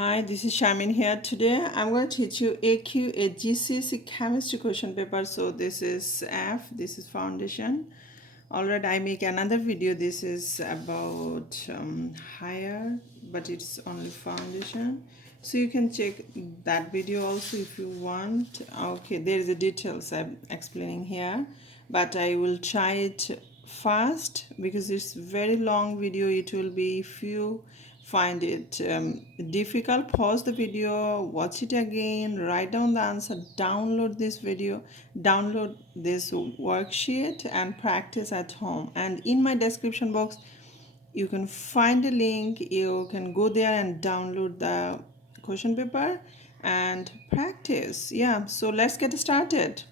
Hi, this is Shamin here. Today I'm going to teach you AQA GCSE chemistry question paper. So this is F, this is foundation. Alright, I make another video. This is about higher, but it's only foundation. So you can check that video also if you want. Okay, there is the details I'm explaining here, but I will try it fast because it's very long video. It will be if you find it difficult, pause the video, watch it again, write down the answer, download this video, download this worksheet and practice at home. And in my description box you can find a link. You can go there and download the question paper and practice. Yeah, so let's get started.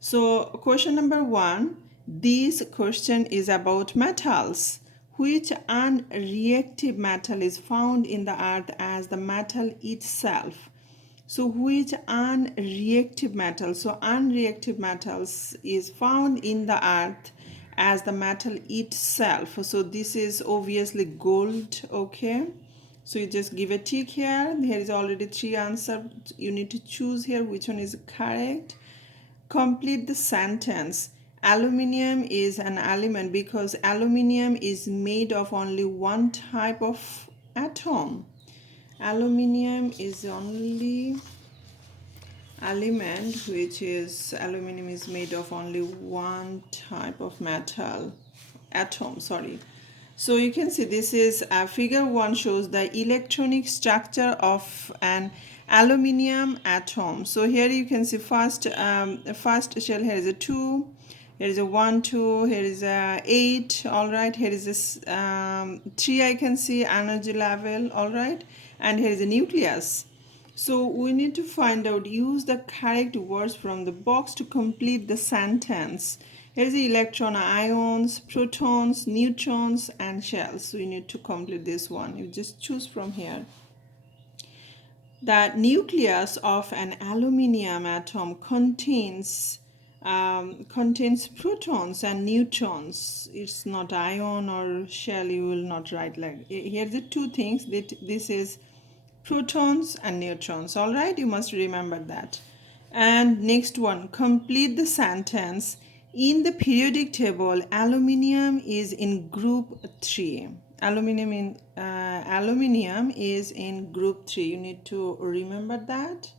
So question number 1, this question is about metals. Which unreactive metal is found in the earth as the metal itself? So which unreactive metal? So unreactive metals is found in the earth as the metal itself. So this is obviously gold, okay? So you just give a tick here. There is already 3 answers. You need to choose here which one is correct. Complete the sentence. Aluminium is an element because aluminium is made of only one type of atom. Aluminium is only element which is aluminium is made of only one type of metal atom, sorry. So you can see this is figure 1 shows the electronic structure of an aluminium atom. So here you can see first shell, here is a 2, here is a 1 2, here is a 8, all right, here is this 3, I can see energy level, all right, and here is a nucleus. So we need to find out, use the correct words from the box to complete the sentence. Here's the electron, ions, protons, neutrons, and shells. So you need to complete this one. You just choose from here. The nucleus of an aluminium atom contains protons and neutrons. It's not ion or shell. You will not write like. Here's the 2 things. This is protons and neutrons. All right, you must remember that. And next one, complete the sentence. In the periodic table, aluminium is in group 3. Aluminium is in group 3. You need to remember that.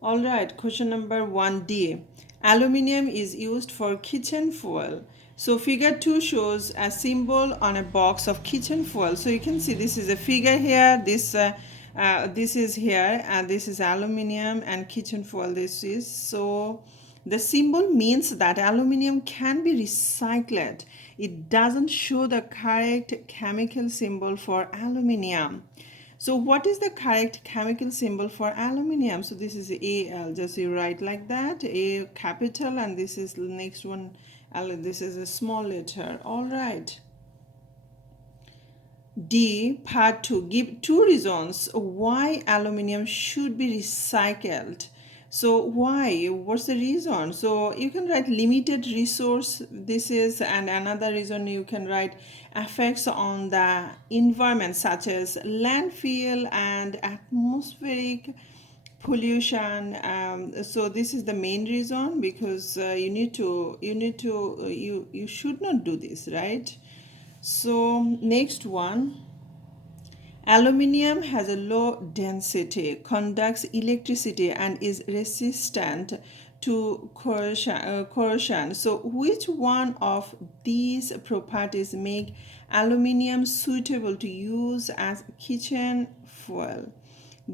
All right, question number 1D. Aluminium is used for kitchen fuel. So figure 2 shows a symbol on a box of kitchen fuel. So you can see this is a figure here. This is here, and this is aluminium, and kitchen fuel this is. So the symbol means that aluminium can be recycled. It doesn't show the correct chemical symbol for aluminium. So what is the correct chemical symbol for aluminium? So this is Al. Just you write like that, A capital, and this is the next one. This is a small letter. All right. D, part 2. Give 2 reasons why aluminium should be recycled. So why? What's the reason? So you can write limited resource. This is, and another reason you can write effects on the environment such as landfill and atmospheric pollution. So this is the main reason, because you should not do this, right? So next one, aluminium has a low density, conducts electricity, and is resistant to corrosion. So which one of these properties make aluminium suitable to use as kitchen fuel?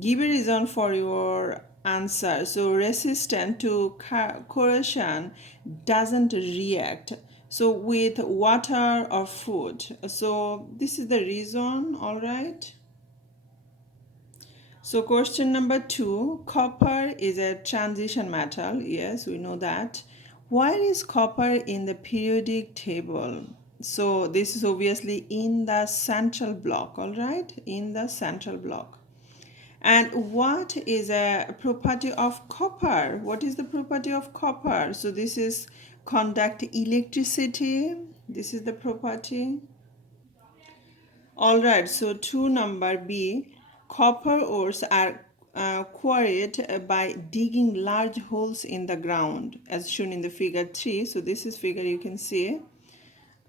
Give a reason for your answer. So resistant to corrosion, doesn't react so with water or food. So this is the reason. All right. So question number 2, copper is a transition metal. Yes, we know that. Why is copper in the periodic table? So this is obviously in the central block. All right, in the central block. And what is a property of copper? What is the property of copper? So this is conduct electricity. This is the property. All right, so 2 number B. Copper ores are quarried by digging large holes in the ground, as shown in the figure 3. So this is figure you can see.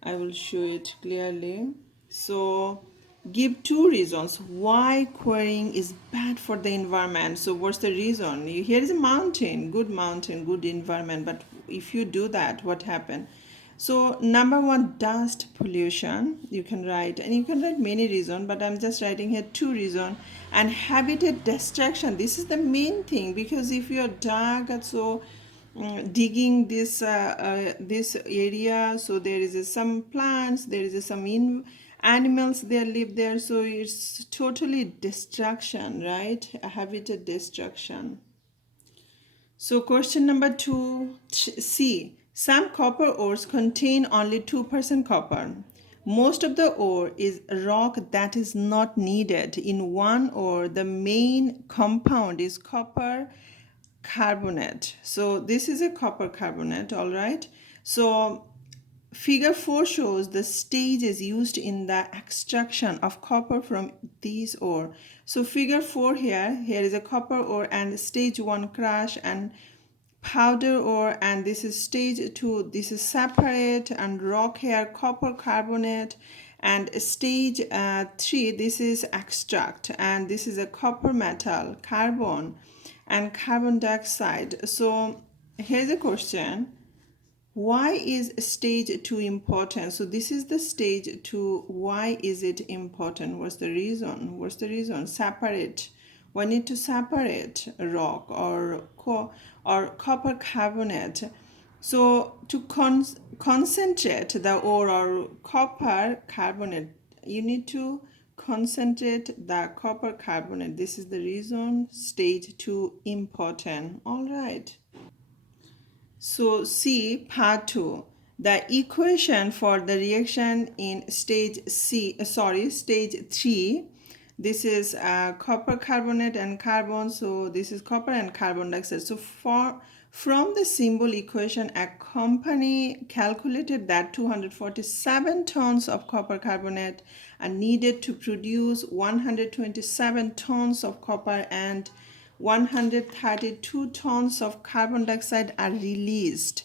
I will show it clearly. So give two reasons why quarrying is bad for the environment. So what's the reason? Here is a mountain, good environment, but if you do that, what happens? So number one, dust pollution. You can write, and you can write many reasons, but I'm just writing here two reasons. And habitat destruction. This is the main thing, because if you're dark, so digging this area, so there is some plants, there is some animals they live there, so it's totally destruction, right? A habitat destruction. So question number 2C. Some copper ores contain only 2% copper. Most of the ore is rock that is not needed. In one ore, the main compound is copper carbonate. So this is a copper carbonate, all right? So figure 4 shows the stages used in the extraction of copper from these ore. So figure 4 here is a copper ore and stage 1 crush and powder ore, and this is stage 2, this is separate and rock here copper carbonate, and stage 3, this is extract, and this is a copper metal carbon and carbon dioxide. So here's a question: why is stage 2 important? So this is the stage 2. Why is it important? What's the reason? Separate. We need to separate rock or copper carbonate. So to concentrate the ore or copper carbonate, you need to concentrate the copper carbonate. This is the reason stage 2 important. All right. So see part 2. The equation for the reaction in stage stage 3. This is copper carbonate and carbon. So this is copper and carbon dioxide. So from the symbol equation, a company calculated that 247 tons of copper carbonate are needed to produce 127 tons of copper, and 132 tons of carbon dioxide are released.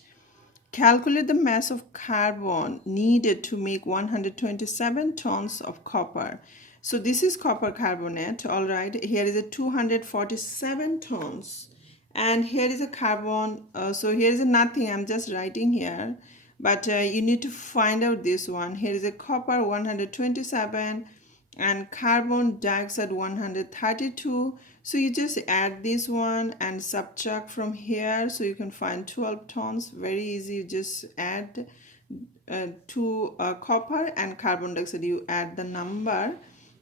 Calculate the mass of carbon needed to make 127 tons of copper. So this is copper carbonate, all right. Here is a 247 tons. And here is a carbon. So here is a nothing, I'm just writing here. But you need to find out this one. Here is a copper 127 and carbon dioxide 132. So you just add this one and subtract from here, so you can find 12 tons. Very easy. You just add to copper and carbon dioxide, you add the number,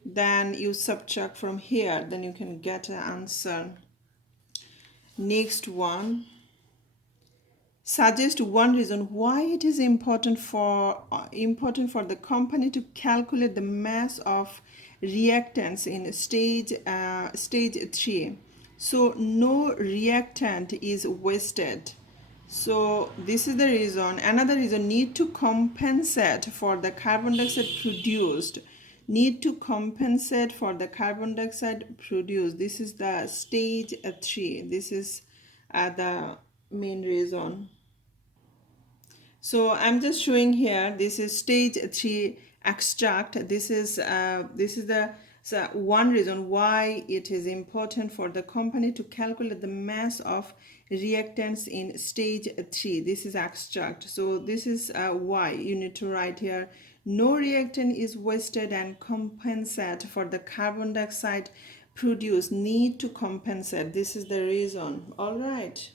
then you subtract from here, then you can get an answer. Next one, suggest one reason why it is important for the company to calculate the mass of reactants in stage 3. So no reactant is wasted. So this is the reason. Another reason, need to compensate for the carbon dioxide produced. Need to compensate for the carbon dioxide produced. This is the stage 3. This is the main reason. So I'm just showing here, this is stage 3 extract. This is the one reason why it is important for the company to calculate the mass of reactants in stage 3. This is extract. So this is why you need to write here, no reactant is wasted and compensate for the carbon dioxide produced. Need to compensate. This is the reason. All right.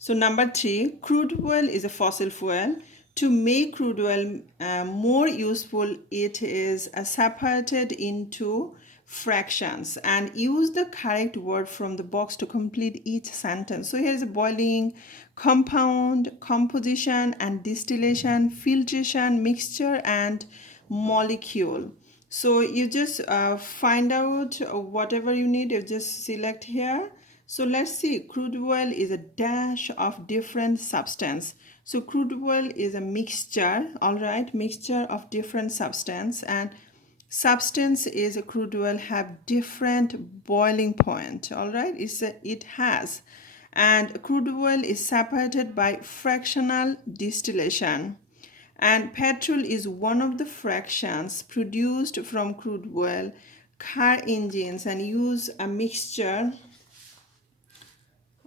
So number 3, crude oil is a fossil fuel. To make crude oil more useful, it is separated into fractions, and use the correct word from the box to complete each sentence. So here's a boiling, compound, composition and distillation, filtration, mixture and molecule. So you just find out whatever you need, you just select here. So let's see, crude oil is a dash of different substance. So crude oil is a mixture, all right, mixture of different substance, and substance is a crude oil have different boiling point. All right, it has, and crude oil is separated by fractional distillation, and petrol is one of the fractions produced from crude oil. Car engines and use a mixture.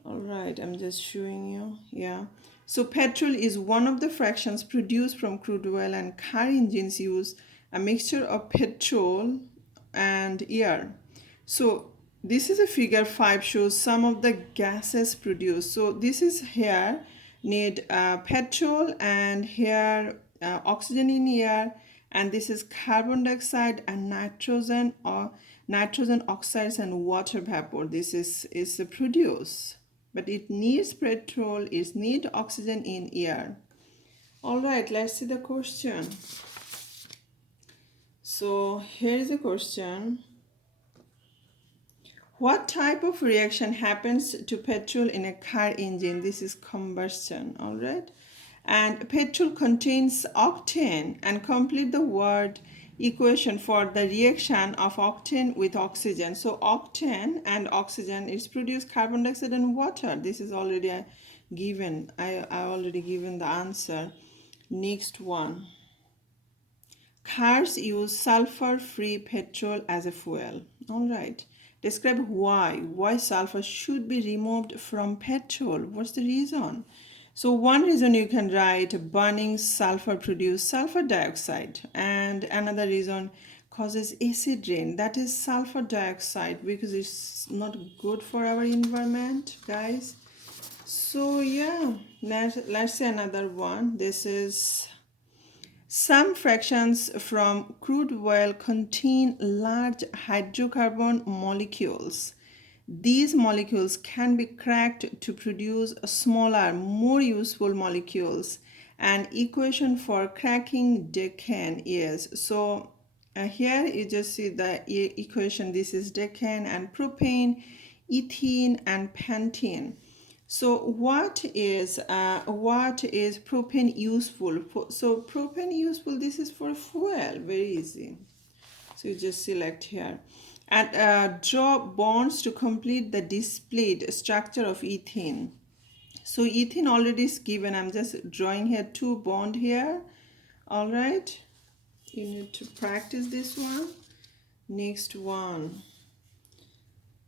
All right, I'm just showing you. Yeah. So petrol is one of the fractions produced from crude oil, and car engines use a mixture of petrol and air. So this is a figure 5 shows some of the gases produced. So this is here need petrol, and here oxygen in air, and this is carbon dioxide and nitrogen, or nitrogen oxides and water vapor. This is produced, but it needs petrol, it needs oxygen in air. All right, let's see the question. So here is a question. What type of reaction happens to petrol in a car engine? This is combustion. All right, and petrol contains octane, and complete the word equation for the reaction of octane with oxygen. So octane and oxygen is produce carbon dioxide and water. This is already given. I already given the answer. Next one. Cars use sulfur-free petrol as a fuel. All right. Describe why sulfur should be removed from petrol. What's the reason? So one reason you can write burning sulfur produce sulfur dioxide, and another reason causes acid rain, that is sulfur dioxide, because it's not good for our environment, guys. So yeah, let's say another one. This is some fractions from crude oil contain large hydrocarbon molecules. These molecules can be cracked to produce smaller, more useful molecules. An equation for cracking decane is, so here you just see the equation. This is decane and propane, ethene and pentane. So what is propane useful for? So propane useful, this is for fuel, very easy. So you just select here, and draw bonds to complete the displayed structure of ethene. So ethene already is given. I'm just drawing here 2 bond here. All right, you need to practice this one. Next one.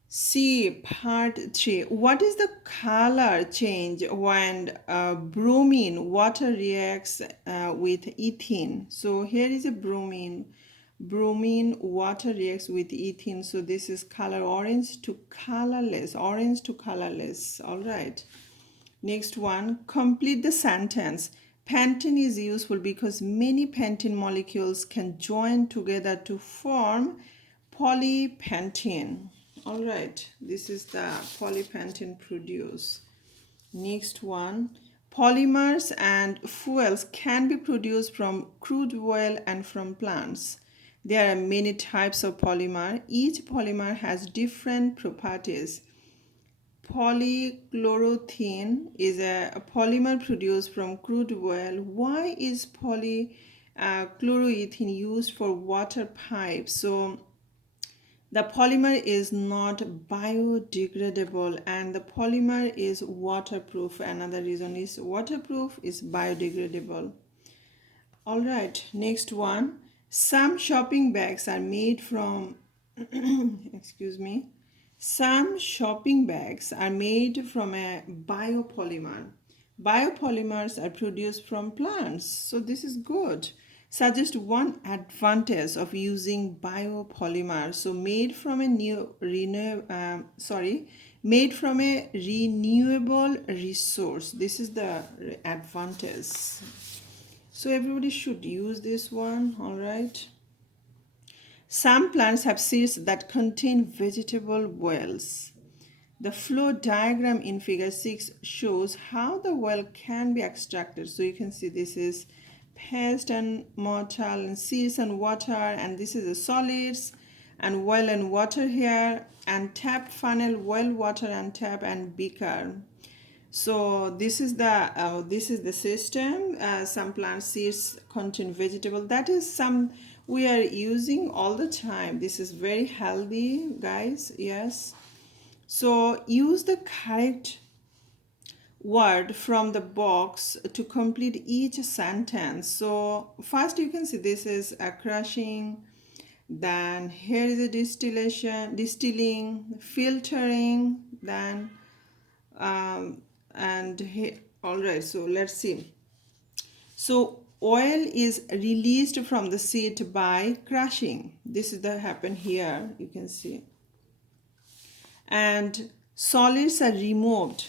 C, part 3. What is the color change when bromine water reacts with ethene? So here is a bromine. Bromine water reacts with ethene. So this is color orange to colorless. Orange to colorless. All right. Next one. Complete the sentence. Pentane is useful because many pentane molecules can join together to form polypentane. All right, this is the polypentane produced. Next one. Polymers and fuels can be produced from crude oil and from plants. There are many types of polymer. Each polymer has different properties. Polychloroethene is a polymer produced from crude oil. Why is polychloroethene used for water pipes? So the polymer is not biodegradable, and the polymer is waterproof. Another reason is waterproof, is biodegradable. All right, next one. Some shopping bags are made from excuse me. Some shopping bags are made from a biopolymer. Biopolymers are produced from plants, so this is good. Suggest one advantage of using biopolymer. So made from a made from a renewable resource. This is the advantage. So everybody should use this one. All right. Some plants have seeds that contain vegetable oils. The flow diagram in figure 6 shows how the oil can be extracted. So you can see this is paste and mortar and seeds and water, and this is the solids and oil and water here, and tap funnel, oil, water and tap and beaker. So this is the system. Some plant seeds contain vegetable. That is some we are using all the time. This is very healthy, guys. Yes. So use the correct word from the box to complete each sentence. So first you can see this is a crushing, then here is a distilling, filtering, then and here, all right, so let's see. So oil is released from the seed by crushing. This is the happen here, you can see. And solids are removed.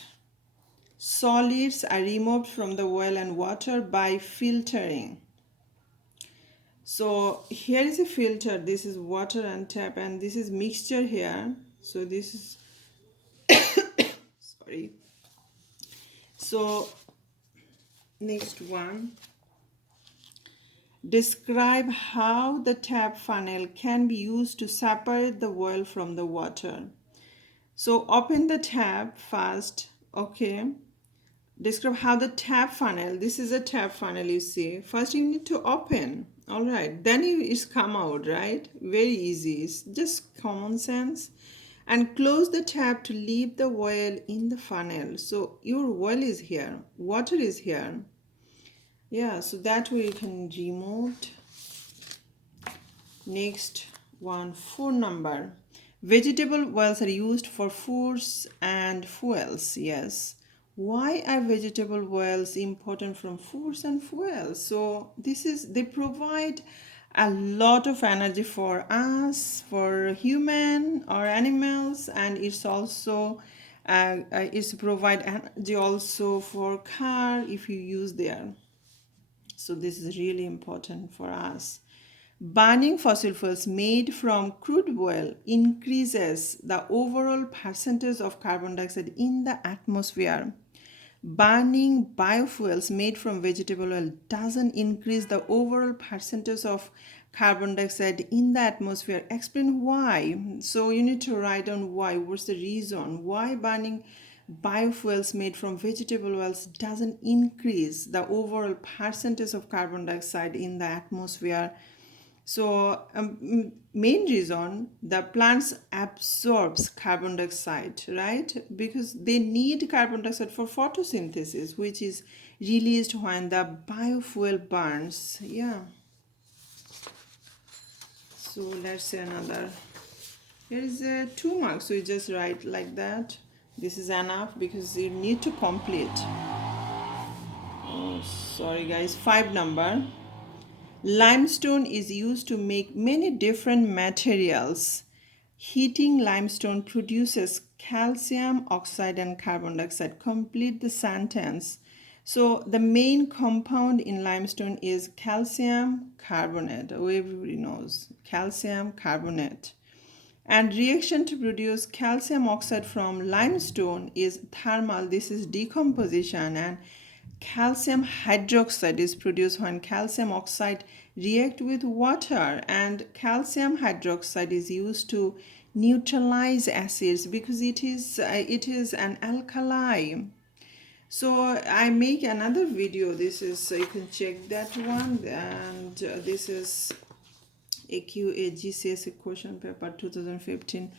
Solids are removed from the oil and water by filtering. So here is a filter. This is water and tap, and this is mixture here. So this is sorry. So next one. Describe how the tap funnel can be used to separate the oil from the water. So open the tap first. Okay. Describe how the tap funnel, this is a tap funnel, you see. First you need to open. All right. Then it's come out, right? Very easy. It's just common sense. And close the tap to leave the oil in the funnel. So your oil is here. Water is here. Yeah, so that way you can remove. Next one, 4 number. Vegetable oils are used for foods and fuels. Yes. Why are vegetable oils important from foods and fuels? So they provide a lot of energy for us, for human or animals, and it's provide energy also for car if you use there. So this is really important for us. Burning fossil fuels made from crude oil increases the overall percentage of carbon dioxide in the atmosphere. Burning biofuels made from vegetable oil doesn't increase the overall percentage of carbon dioxide in the atmosphere. Explain why. So you need to write down why. What's the reason? Why burning biofuels made from vegetable oils doesn't increase the overall percentage of carbon dioxide in the atmosphere. So main reason, the plants absorbs carbon dioxide, right? Because they need carbon dioxide for photosynthesis, which is released when the biofuel burns. Yeah. So let's say another. Here is 2 marks. So you just write like that. This is enough because you need to complete. Oh, sorry guys. 5 number. Limestone is used to make many different materials. Heating limestone produces calcium oxide and carbon dioxide. Complete the sentence. So the main compound in limestone is calcium carbonate. Everybody knows calcium carbonate. And reaction to produce calcium oxide from limestone is thermal. This is decomposition, and calcium hydroxide is produced when calcium oxide react with water, and calcium hydroxide is used to neutralize acids because it is an alkali. So I make another video. This is, so you can check that one, and this is AQA GCSE question paper 2015.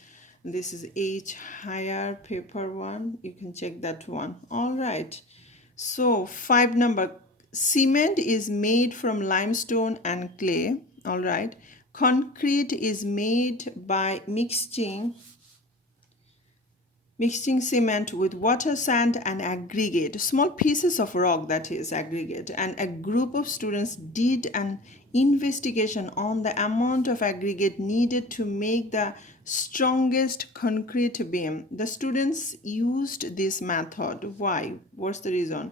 This is H higher paper 1. You can check that one. All right. So 5 number. Cement is made from limestone and clay. All right. Concrete is made by mixing cement with water, sand, and aggregate, small pieces of rock, that is aggregate. And a group of students did an investigation on the amount of aggregate needed to make the strongest concrete beam. The students used this method. Why? What's the reason?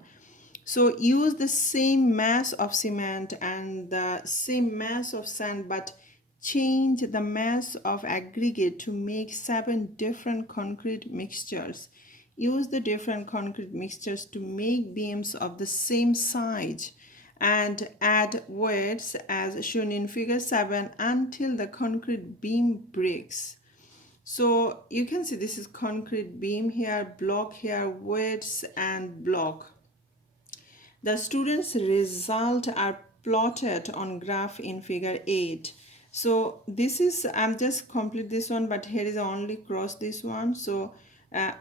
So use the same mass of cement and the same mass of sand, but change the mass of aggregate to make 7 different concrete mixtures. Use the different concrete mixtures to make beams of the same size and add weights as shown in figure 7 until the concrete beam breaks. So you can see this is concrete beam here, block here, weights and block. The students' results are plotted on graph in figure 8. So this is, I'm just complete this one, but here is only cross this one. So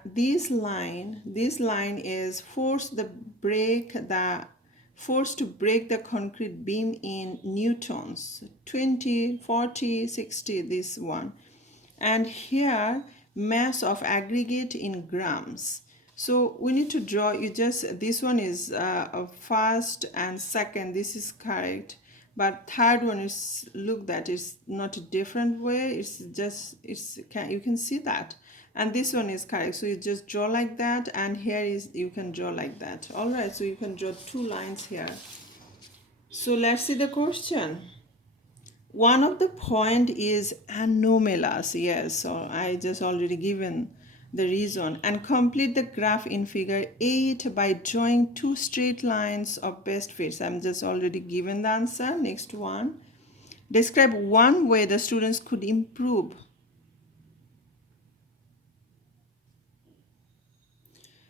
this line is force to break the concrete beam in newtons, 20, 40, 60, this one. And here mass of aggregate in grams. So we need to draw, you just, this one is first and second, this is correct, but third one is, look, that is not a different way, it's just, you can see that, and this one is correct. So you just draw like that, and here is, you can draw like that. All right, so you can draw two lines here. So let's see the question. One of the point is anomalous. Yes, so I just already given the reason. And complete the graph in figure 8 by drawing two straight lines of best fits. I'm just already given the answer. Next one. Describe one way the students could improve.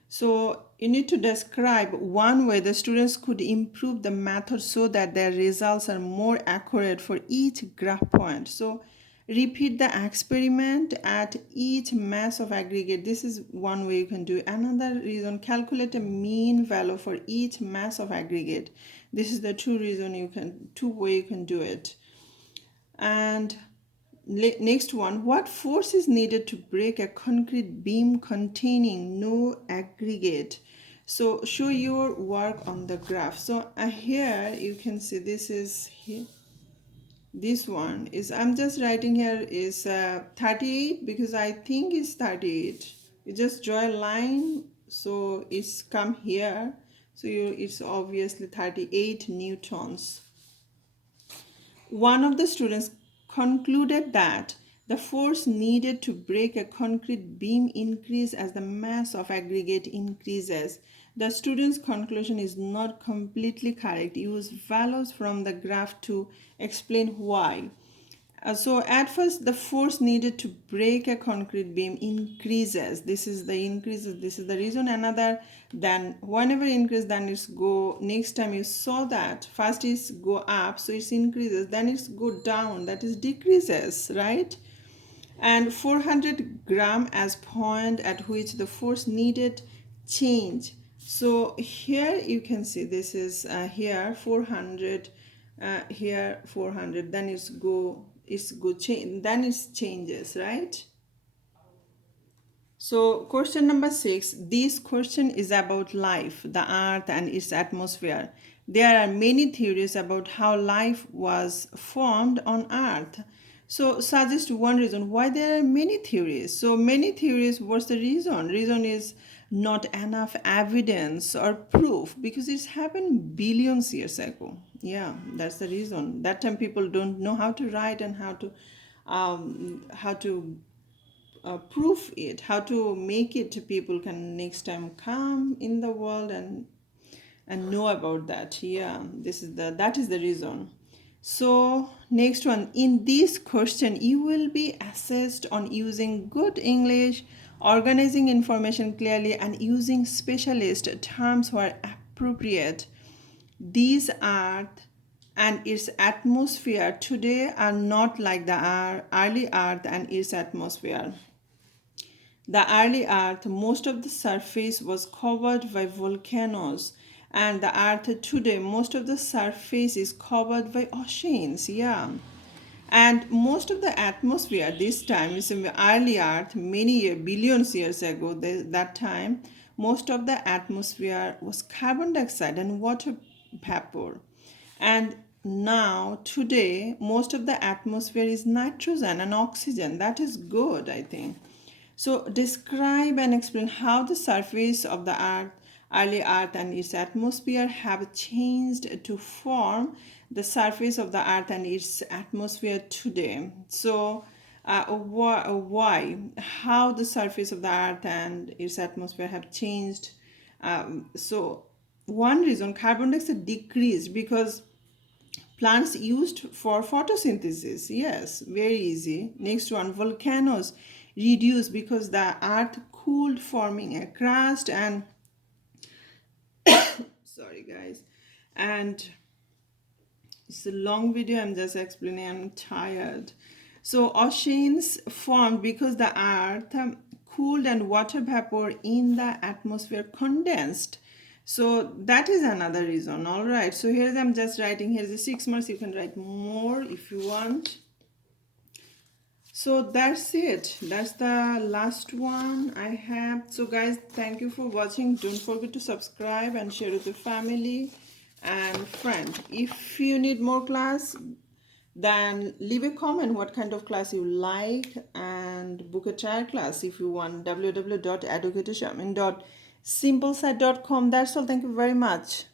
So you need to describe one way the students could improve the method so that their results are more accurate for each graph point. So repeat the experiment at each mass of aggregate. This is one way you can do it. Another reason, calculate a mean value for each mass of aggregate. This is the two way you can do it. And next one, what force is needed to break a concrete beam containing no aggregate? So show your work on the graph. So here you can see, this is here, this one is, I'm just writing here is 38, because I think it's 38. You just draw a line, so it's come here, so it's obviously 38 newtons. One of the students concluded that the force needed to break a concrete beam increases as the mass of aggregate increases. The student's conclusion is not completely correct. Use values from the graph to explain why. So at first, the force needed to break a concrete beam increases. This is the increases. This is the reason. Another, then whenever increase, then it's go. Next time you saw that first is go up, so it's increases. Then it's go down. That is decreases, right? And 400 gram as point at which the force needed change. So here you can see, this is here 400, here 400, then it's go change, then it changes, right? So question number 6, this question is about life, the earth and its atmosphere. There are many theories about how life was formed on earth. So suggest one reason why there are many theories. So many theories, what's the reason? Reason is not enough evidence or proof, because it's happened billions years ago. Yeah, that's the reason. That time people don't know how to write and how to prove it, how to make it people can next time come in the world and know about that. Yeah, that is the reason. So next one, in this question you will be assessed on using good English, organizing information clearly, and using specialist terms where appropriate. These earth and its atmosphere today are not like the early earth and its atmosphere. The early Earth, most of the surface was covered by volcanoes, and the Earth today, most of the surface is covered by oceans. Yeah. And most of the atmosphere this time is in the early Earth, billions years ago, that time, most of the atmosphere was carbon dioxide and water vapor. And now, today, most of the atmosphere is nitrogen and oxygen. That is good, I think. So describe and explain how the surface of the earth, early earth and its atmosphere have changed to form the surface of the earth and its atmosphere today. So why, how the surface of the earth and its atmosphere have changed. So one reason, carbon dioxide decreased because plants used for photosynthesis. Yes, very easy. Next one, volcanoes reduced because the earth cooled, forming a crust, and sorry guys, and It's a long video. I'm just explaining. I'm tired. So oceans formed because the earth cooled and water vapor in the atmosphere condensed. So that is another reason. All right. So here I'm just writing. Here's the 6 marks. You can write more if you want. So that's it. That's the last one I have. So guys, thank you for watching. Don't forget to subscribe and share with your family and friend. If you need more class, then leave a comment what kind of class you like and book a trial class if you want. www.educationsimplesite.com. That's all. Thank you very much.